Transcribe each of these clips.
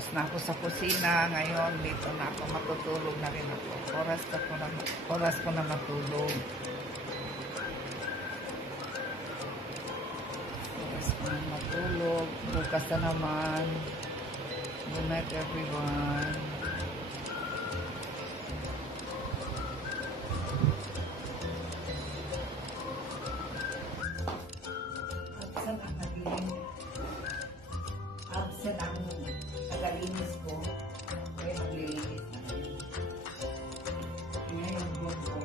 Na ako sa kusina ngayon, dito na ako, matutulog na rin ako. Oras ko na matulog. Oras ko na matulog. Bukas na naman. Good night everyone. Absent ang tagalinis ko. Kaya maglilinis na rin. Tingnan yung vlog ko.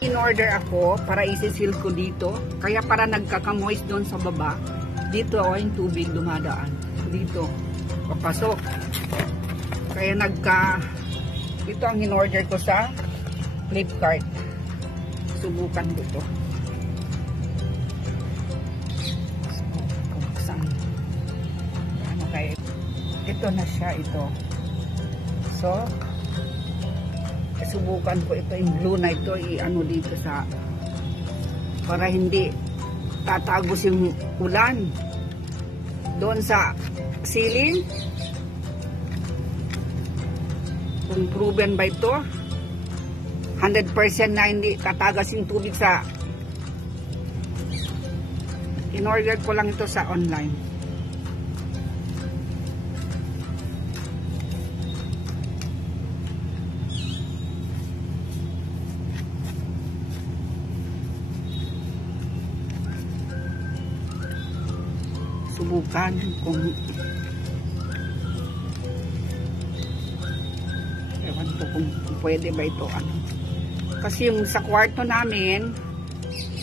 In-order ako para isi-seal ko dito. Kaya para nagkakamoist doon sa baba. Dito yung tubig dumadaan. Dito. Papasok. Kaya ito ang in-order ko sa Flipkart. Subukan ko ito. Buksan. Ano kaya? Ito na siya ito. So, subukan ko ito yung blue na ito i-ano dito sa para hindi tatagos yung ulan doon sa ceiling. Kung proven ba ito 100% na hindi tatagas yung tubig sa in-order ko lang ito sa online. Subukan kung ewan ko kung pwede ba ito ano. Kasi yung sa kwarto namin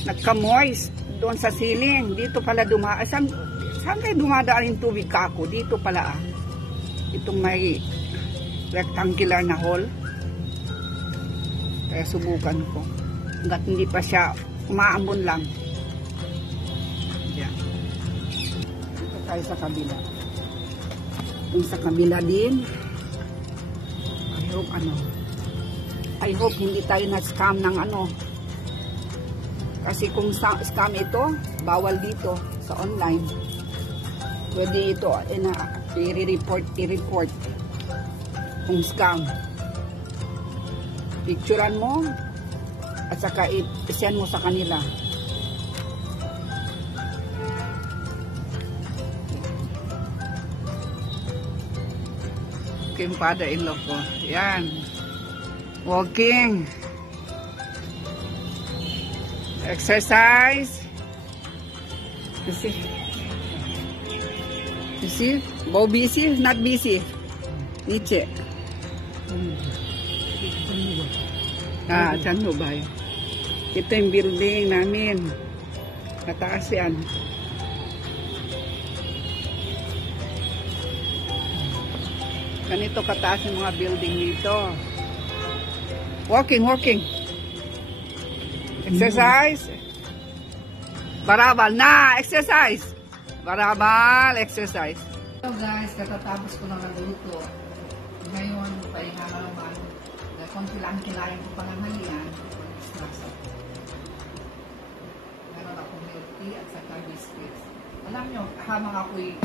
nagka-moist doon sa ceiling. Dito pala saan kayo dumadaan yung tubig kako? Dito pala itong may rectangular na hole. Kaya subukan ko hanggat hindi pa siya umaambon lang. Tayo sa kabila. Yung sa kabila din. I hope hindi tayo na-scam ng ano. Kasi kung scam ito, bawal dito sa online. Pwede ito i-report kung scam. Picturean mo at saka i-send mo sa kanila. Yung father-in-law ko. Yan. Walking. Exercise. You see? Bo busy? Not busy. Nietzsche. Dyan mo ba? Ito yung building namin. Nataas yan. Ganito kataas yung mga building dito. Walking. Exercise. Barabal na. Exercise. Barabal. Exercise. So guys, katatapos ko na nagluto. Ngayon, pahinga na naman. Kung kailangan ko pang halian. Meron akong milk tea at saka biscuits. Alam nyo, habang ako'y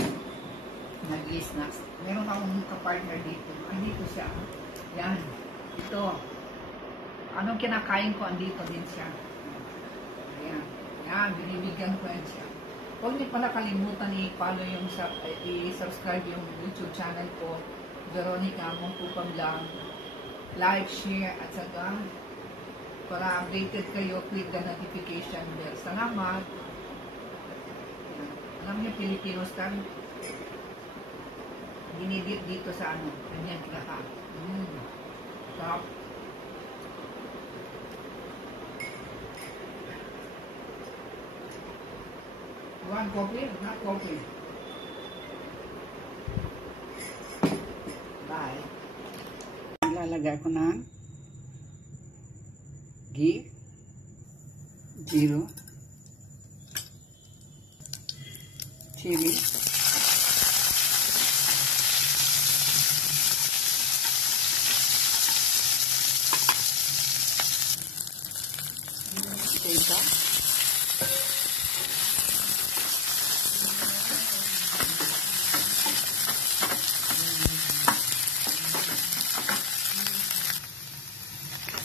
nag-snacks. Meron akong kapartner dito. Andito siya. Yan. Ito. Anong kinakain ko, andito din siya. Ayan. Yan. Binibigyan ko yan siya. Huwag niyo pala kalimutan i-follow yung i-subscribe yung YouTube channel ko. Veronica Mongkupang lang. Like, share, at saka para updated kayo, click the notification bell. Salamat. Alam niyo, Filipino style. Dinidip dito sa ano, ganyan kinaka. Sarap. One coffee, not coffee. Bye. Lalagay ko ng ghee, zero, chili, potato,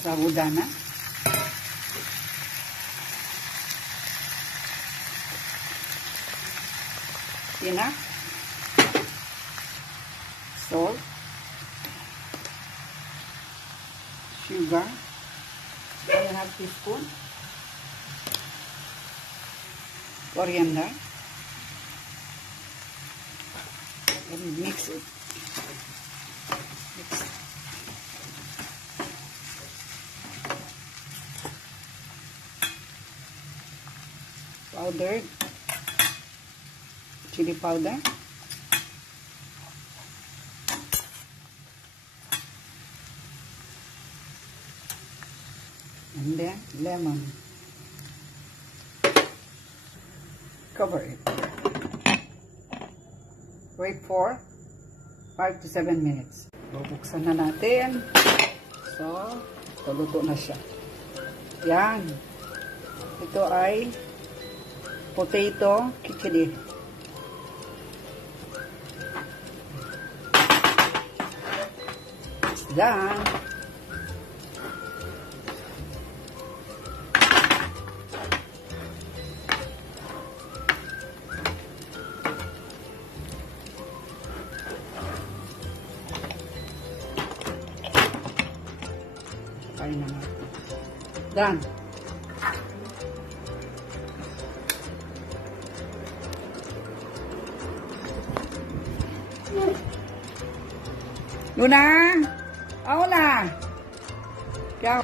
sabudana, peanut, salt, sugar, 1.5 teaspoon, coriander, and mix it. Mix. Powdered chili powder, and then lemon. Cover it. Wait for 5 to 7 minutes. Bubuksan na natin. So, luto na siya. Yan. Ito ay potato khichdi. It's done. Kain na natin. Done. Luna, Aula, ciao.